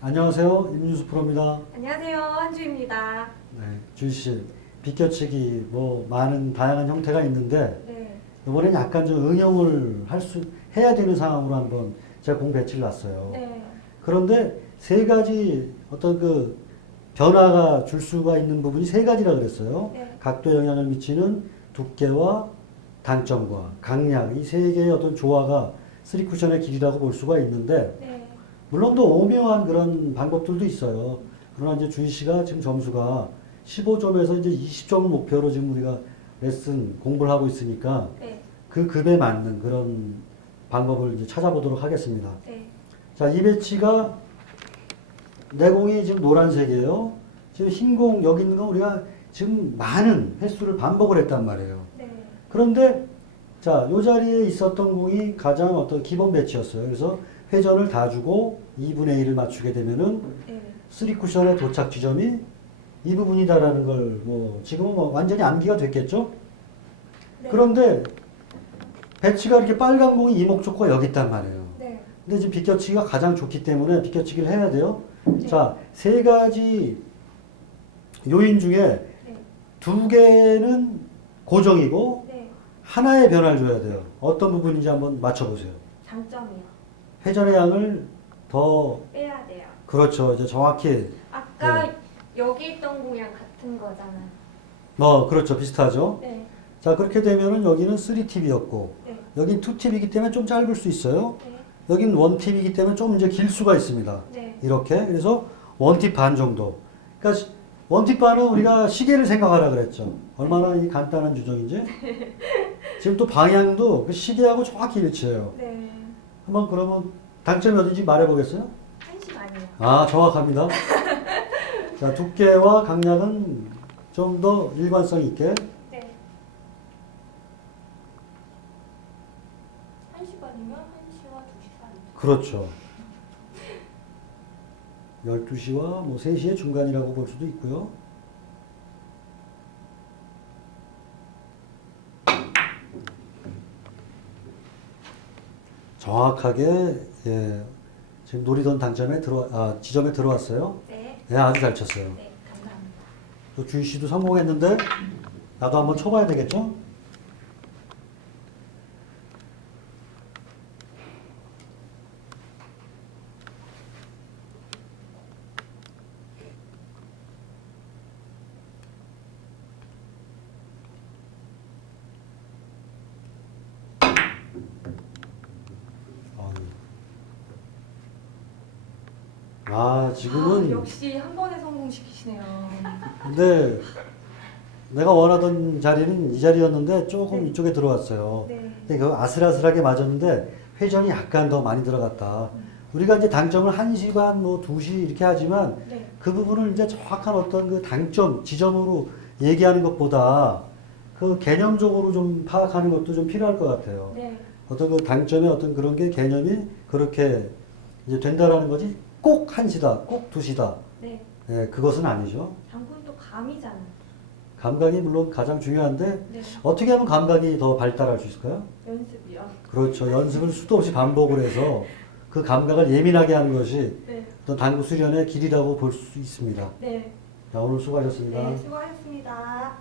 안녕하세요. 임윤수 프로입니다. 안녕하세요. 한주입니다. 네, 주희 씨, 비껴치기 뭐 많은 다양한 형태가 있는데 네. 이번엔 약간 좀 응용을 할 수 해야 되는 상황으로 한번 제가 공 배치를 놨어요. 네. 그런데 세 가지 어떤 그 변화가 줄 수가 있는 부분이 세 가지라 그랬어요. 네. 각도에 영향을 미치는 두께와 단점과 강약 이 세 개의 어떤 조화가 쓰리 쿠션의 길이라고 볼 수가 있는데 네. 물론 또 오묘한 그런 방법들도 있어요. 그러나 이제 주희 씨가 지금 점수가 15점에서 이제 20점을 목표로 지금 우리가 레슨 공부를 하고 있으니까 네. 그 급에 맞는 그런 방법을 이제 찾아보도록 하겠습니다. 네. 자, 이 배치가 내 공이 지금 노란색이에요. 지금 흰공 여기 있는 건 우리가 지금 많은 횟수를 반복을 했단 말이에요. 네. 그런데 자, 요 자리에 있었던 공이 가장 어떤 기본 배치였어요. 그래서 회전을 다 주고 2분의 1을 맞추게 되면은 네. 3 쿠션의 도착 지점이 이 부분이다라는 걸 뭐 지금은 뭐 완전히 암기가 됐겠죠? 네. 그런데 배치가 이렇게 빨간 공이 이목조가 여기 있단 말이에요. 네. 근데 지금 비껴치기가 가장 좋기 때문에 비껴치기를 해야 돼요. 네. 자, 세 가지 요인 중에 네. 두 개는 고정이고 네. 하나의 변화를 줘야 돼요. 어떤 부분인지 한번 맞춰보세요. 장점이요. 회전의 양을 더 빼야 돼요. 그렇죠. 이제 정확히 아까 네. 여기 있던 공이랑 같은 거잖아요. 뭐 그렇죠. 비슷하죠. 네. 자 그렇게 되면은 여기는 3팁이었고 네. 여긴 2팁이기 때문에 좀 짧을 수 있어요. 네. 여긴 1팁이기 때문에 좀 이제 길 수가 있습니다. 네. 이렇게 그래서 원팁 반 정도. 그러니까 시- 원팁 반은 우리가 시계를 생각하라 그랬죠. 얼마나 이 간단한 주정인지. 지금 또 방향도 그 시계하고 정확히 일치해요. 네. 한번 그러면 당점이 어딘지 말해보겠어요? 한시 반이요. 아 정확합니다. 자 두께와 강약은 좀 더 일관성 있게 네. 한시 반이면 한시와 두시 사이. 그렇죠. 12시와 뭐 3시의 중간이라고 볼 수도 있고요. 정확하게 예, 지금 노리던 당점에 들어 아, 지점에 들어왔어요. 네. 네, 아주 잘 쳤어요. 네. 감사합니다. 또 주희 씨도 성공했는데 나도 한번 쳐봐야 되겠죠? 아, 지금은 아, 역시 한 번에 성공시키시네요. 근데 내가 원하던 자리는 이 자리였는데 조금 네. 이쪽에 들어왔어요. 네. 근데 그 아슬아슬하게 맞았는데 회전이 약간 더 많이 들어갔다. 우리가 이제 당점을 1시 반, 뭐 2시 이렇게 하지만 네. 그 부분을 이제 정확한 어떤 그 당점, 지점으로 얘기하는 것보다 그 개념적으로 좀 파악하는 것도 좀 필요할 것 같아요. 네. 어떤 그 당점의 어떤 그런 게 개념이 그렇게 이제 된다라는 거지 꼭 1시다, 꼭 2시다. 네. 예, 그것은 아니죠. 장군 또 감이잖아요. 감각이 물론 가장 중요한데 네. 어떻게 하면 감각이 더 발달할 수 있을까요? 연습이요. 그렇죠. 연습을 수도 없이 반복을 해서 그 감각을 예민하게 하는 것이 네. 어떤 당구 수련의 길이라고 볼 수 있습니다. 네. 자, 오늘 수고하셨습니다. 네. 수고하셨습니다.